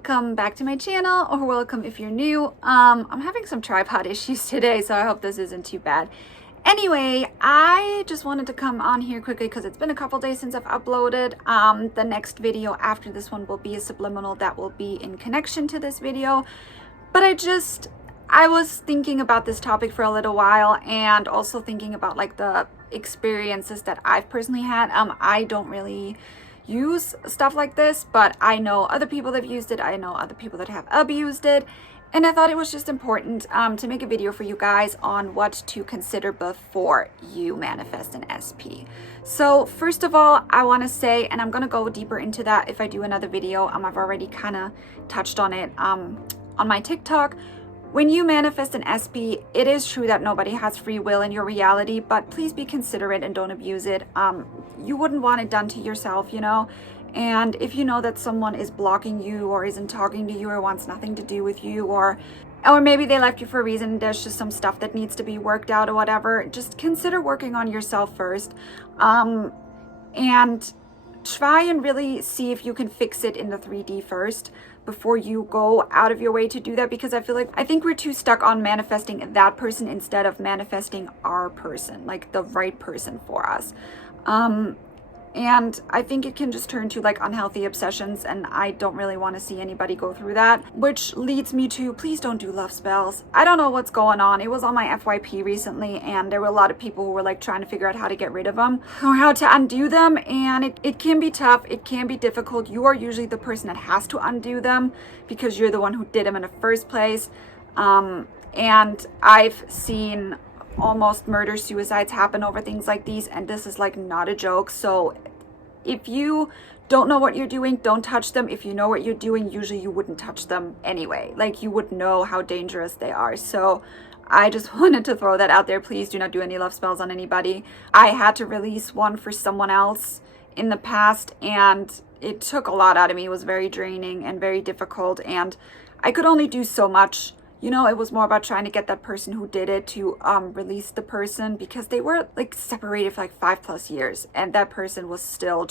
welcome back to my channel, or welcome if you're new. I'm having some tripod issues today, so I hope this isn't too bad. Anyway, I just wanted to come on here quickly because it's been a couple days since I've uploaded. The next video after this one will be a subliminal that will be in connection to this video. But I was thinking about this topic for a little while, and also thinking about like the experiences that I've personally had. I don't really use stuff like this, but I know other people that have used it. I know other people that have abused it, and I thought it was just important to make a video for you guys on what to consider before you manifest an SP. So first of all, I want to say, and I'm going to go deeper into that if I do another video, I've already kind of touched on it on my TikTok. When you manifest an SP, it is true that nobody has free will in your reality, but please be considerate and don't abuse it. You wouldn't want it done to yourself, you know? And if you know that someone is blocking you or isn't talking to you or wants nothing to do with you, or maybe they left you for a reason, there's just some stuff that needs to be worked out or whatever, just consider working on yourself first. And try and really see if you can fix it in the 3D first before you go out of your way to do that, because I think we're too stuck on manifesting that person instead of manifesting our person, like the right person for us. And I think it can just turn to like unhealthy obsessions, and I don't really want to see anybody go through that, which leads me to, please don't do love spells. I don't know what's going on. It was on my FYP recently, and there were a lot of people who were like trying to figure out how to get rid of them or how to undo them, and it can be tough. It can be difficult. You are usually the person that has to undo them because you're the one who did them in the first place. And I've seen almost murder suicides happen over things like these, and this is like not a joke. So if you don't know what you're doing, don't touch them. If you know what you're doing, usually you wouldn't touch them anyway. Like, you would know how dangerous they are. So I just wanted to throw that out there. Please do not do any love spells on anybody. I had to release one for someone else in the past, and it took a lot out of me. It was very draining and very difficult, and I could only do so much. You know, it was more about trying to get that person who did it to release the person, because they were like separated for like 5+ years, and that person was still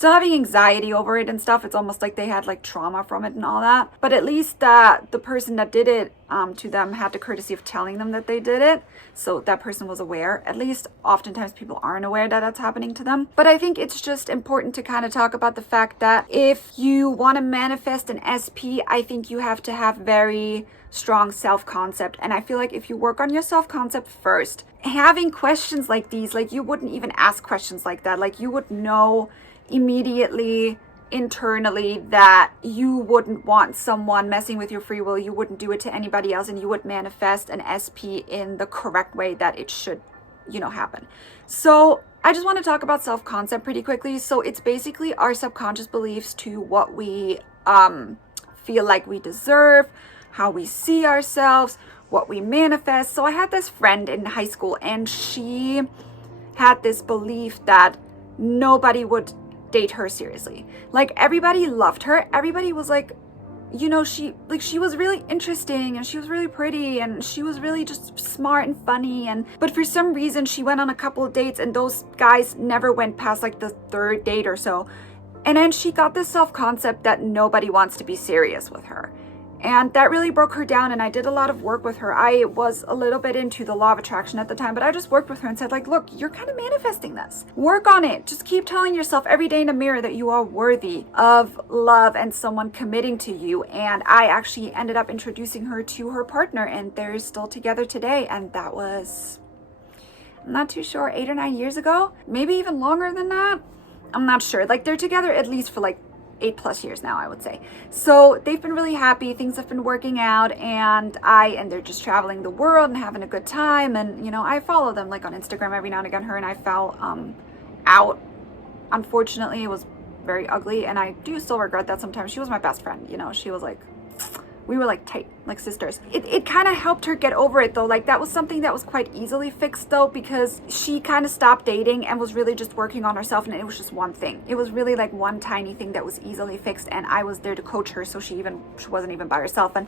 having anxiety over it and stuff. It's almost like they had like trauma from it and all that. But at least that the person that did it to them had the courtesy of telling them that they did it, so that person was aware. At least oftentimes people aren't aware that that's happening to them. But I think it's just important to kind of talk about the fact that if you want to manifest an SP, I think you have to have very strong self-concept. And I feel like if you work on your self-concept first, having questions like these, like, you wouldn't even ask questions like that. Like, you would know immediately internally that you wouldn't want someone messing with your free will. You wouldn't do it to anybody else, and you would manifest an SP in the correct way that it should, you know, happen. So I just want to talk about self-concept pretty quickly. So it's basically our subconscious beliefs to what we feel like we deserve, how we see ourselves, what we manifest. So I had this friend in high school, and she had this belief that nobody would date her seriously. Like, everybody loved her. Everybody was like, you know, she was really interesting, and she was really pretty, and she was really just smart and funny. But for some reason, she went on a couple of dates, and those guys never went past like the 3rd date or so. And then she got this self-concept that nobody wants to be serious with her. And that really broke her down, and I did a lot of work with her. I was a little bit into the law of attraction at the time, but I just worked with her and said, like, look, you're kind of manifesting this. Work on it. Just keep telling yourself every day in the mirror that you are worthy of love and someone committing to you. And I actually ended up introducing her to her partner, and they're still together today. And that was, I'm not too sure, 8 or 9 years ago, maybe even longer than that. I'm not sure. Like, they're together at least for like 8+ years now, I would say. So they've been really happy. Things have been working out, and they're just traveling the world and having a good time. And, you know, I follow them like on Instagram every now and again. Her and I fell out. Unfortunately, it was very ugly, and I do still regret that sometimes. She was my best friend, you know. She was like, we were like tight, like sisters. It kind of helped her get over it though. Like, that was something that was quite easily fixed though, because she kind of stopped dating and was really just working on herself, and it was just one thing. It was really like one tiny thing that was easily fixed, and I was there to coach her, so she wasn't even by herself. And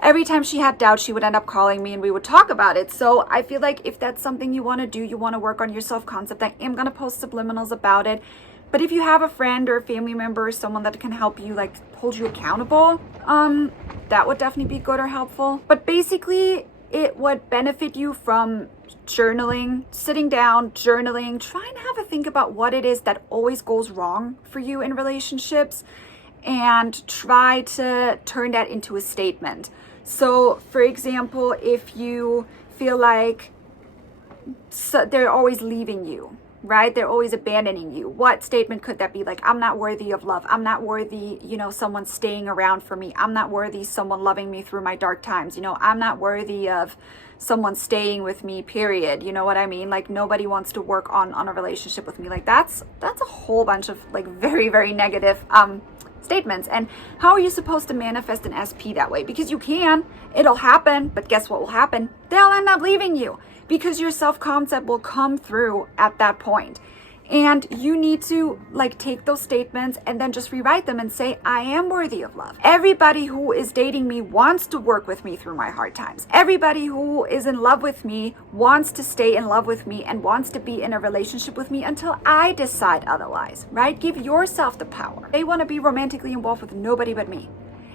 every time she had doubts, she would end up calling me, and we would talk about it. So I feel like if that's something you want to do, you want to work on your self-concept, I am going to post subliminals about it. But if you have a friend or a family member or someone that can help you, like hold you accountable, that would definitely be good or helpful. But basically, it would benefit you from journaling, sitting down, journaling, try and have a think about what it is that always goes wrong for you in relationships, and try to turn that into a statement. So, for example, if you feel like they're always leaving you, right? They're always abandoning you. What statement could that be? Like, I'm not worthy of love. I'm not worthy, someone staying around for me. I'm not worthy someone loving me through my dark times. I'm not worthy of someone staying with me, period. You know what I mean? Like, nobody wants to work on a relationship with me. Like, that's a whole bunch of like very, very negative statements. And how are you supposed to manifest an SP that way? Because you can, it'll happen, but guess what will happen? They'll end up leaving you, because your self-concept will come through at that point. And you need to like take those statements and then just rewrite them and say, I am worthy of love. Everybody who is dating me wants to work with me through my hard times. Everybody who is in love with me wants to stay in love with me and wants to be in a relationship with me until I decide otherwise, right? Give yourself the power. They want to be romantically involved with nobody but me.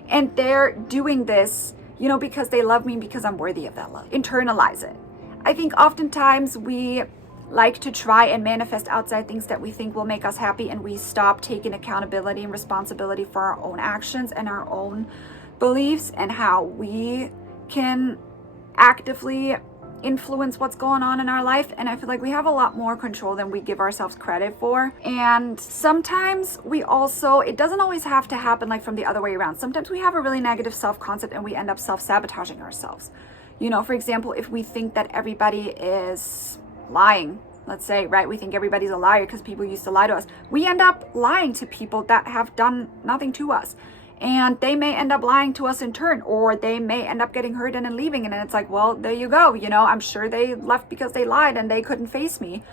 And they're doing this, because they love me, because I'm worthy of that love. Internalize it. I think oftentimes we like to try and manifest outside things that we think will make us happy, and we stop taking accountability and responsibility for our own actions and our own beliefs and how we can actively influence what's going on in our life. And I feel like we have a lot more control than we give ourselves credit for. And sometimes it doesn't always have to happen like from the other way around. Sometimes we have a really negative self-concept and we end up self-sabotaging ourselves. For example, if we think that everybody is lying, let's say, right? We think everybody's a liar because people used to lie to us. We end up lying to people that have done nothing to us. And they may end up lying to us in turn, or they may end up getting hurt and then leaving. And then it's like, well, there you go. I'm sure they left because they lied and they couldn't face me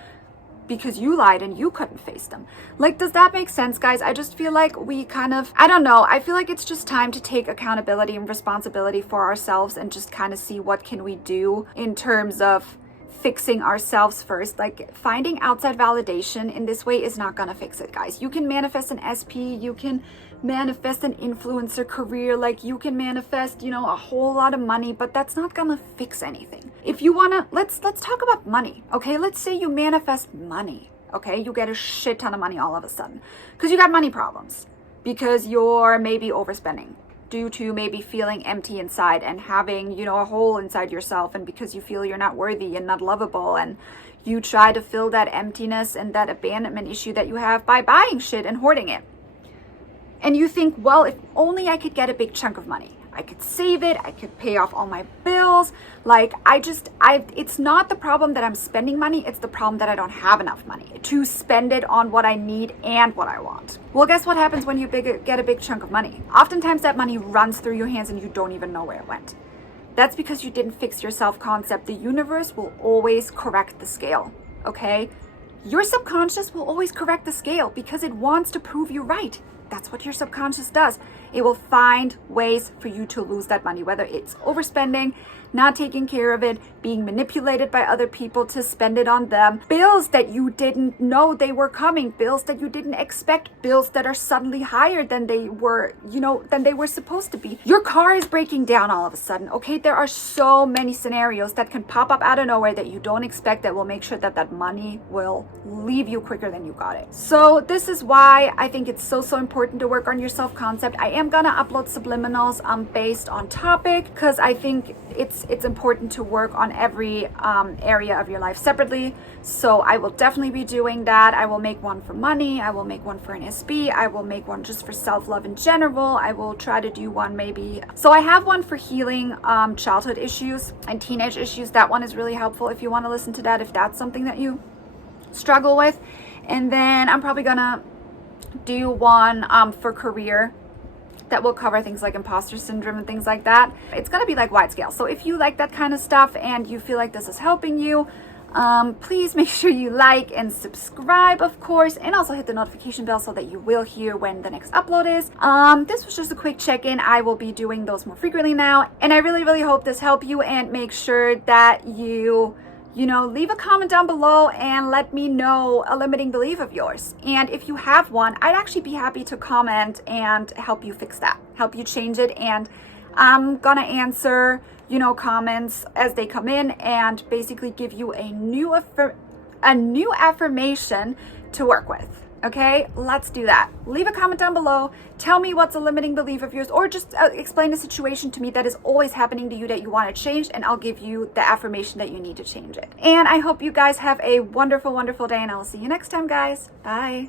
because you lied and you couldn't face them. Like, does that make sense, guys? I just feel like we I don't know. I feel like it's just time to take accountability and responsibility for ourselves and just kind of see what can we do in terms of fixing ourselves first. Like, finding outside validation in this way is not gonna fix it, guys. You can manifest an SP, you can manifest an influencer career, like you can manifest, a whole lot of money, but that's not gonna fix anything. If you wanna, let's talk about money, okay? Let's say you manifest money, okay? You get a shit ton of money all of a sudden because you got money problems, because you're maybe overspending due to maybe feeling empty inside and having, a hole inside yourself, and because you feel you're not worthy and not lovable, and you try to fill that emptiness and that abandonment issue that you have by buying shit and hoarding it. And you think, well, if only I could get a big chunk of money. I could save it, I could pay off all my bills. Like, it's not the problem that I'm spending money, it's the problem that I don't have enough money to spend it on what I need and what I want. Well, guess what happens when you get a big chunk of money? Oftentimes that money runs through your hands and you don't even know where it went. That's because you didn't fix your self-concept. The universe will always correct the scale, okay? Your subconscious will always correct the scale because it wants to prove you right. That's what your subconscious does. It will find ways for you to lose that money, whether it's overspending, not taking care of it, being manipulated by other people to spend it on them, bills that you didn't know they were coming, bills that you didn't expect, bills that are suddenly higher than they were, than they were supposed to be. Your car is breaking down all of a sudden, okay? There are so many scenarios that can pop up out of nowhere that you don't expect that will make sure that that money will leave you quicker than you got it. So this is why I think it's so important to work on your self-concept. I am gonna upload subliminals based on topic, because I think it's important to work on every area of your life separately. So I will definitely be doing that. I will make one for money, I will make one for an SB, I will make one just for self-love in general. I will try to do one maybe. So I have one for healing childhood issues and teenage issues. That one is really helpful if you want to listen to that, if that's something that you struggle with. And then I'm probably gonna do one for career that will cover things like imposter syndrome and things like that. It's gonna be like wide scale. So if you like that kind of stuff and you feel like this is helping you, please make sure you like and subscribe, of course, and also hit the notification bell so that you will hear when the next upload is. This was just a quick check-in. I will be doing those more frequently now, and I really hope this helped you, and make sure that you you know, leave a comment down below and let me know a limiting belief of yours. And if you have one, I'd actually be happy to comment and help you fix that, help you change it. And I'm gonna answer, you know, comments as they come in and basically give you a new affirmation to work with. Okay, let's do that. Leave a comment down below. Tell me what's a limiting belief of yours, or just explain a situation to me that is always happening to you that you want to change, and I'll give you the affirmation that you need to change it. And I hope you guys have a wonderful, wonderful day, and I'll see you next time, guys. Bye.